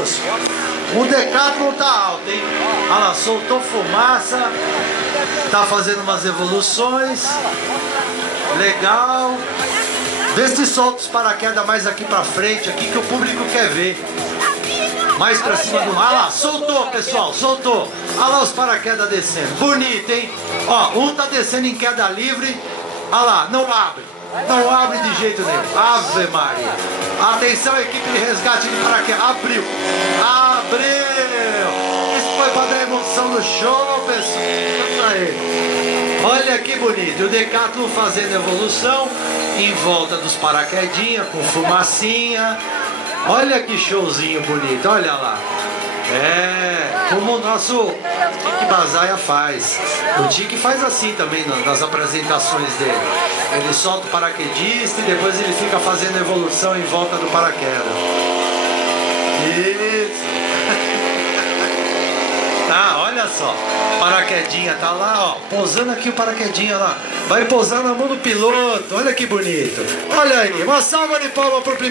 moço? O Decathlon tá alto, hein? Olha lá, soltou fumaça. Tá fazendo umas evoluções. Legal. Vê se solta os paraquedas mais aqui pra frente, aqui que o público quer ver. Mais pra cima do mar. Olha lá, soltou, pessoal, soltou. Olha lá os paraquedas descendo. Bonito, hein? Ó, um tá descendo em queda livre. Olha lá, não abre. Não abre de jeito nenhum. Ave Maria. Atenção, equipe de resgate de paraquedas. Abriu. Abriu. Isso foi pra dar emoção no show, pessoal. Aí. Olha que bonito. O Decathlon fazendo evolução em volta dos paraquedinhas com fumacinha. Olha que showzinho bonito. Olha lá. É, como o nosso Tique Bazaia faz. O Tique faz assim também nas apresentações dele. Ele solta o paraquedista e depois ele fica fazendo evolução em volta do paraquedas. Isso. Ah, olha só. Paraquedinha tá lá, ó. Pousando aqui o paraquedinha lá. Vai pousar na mão do piloto. Olha que bonito. Olha aí. Uma salva de palmas pro primeiro.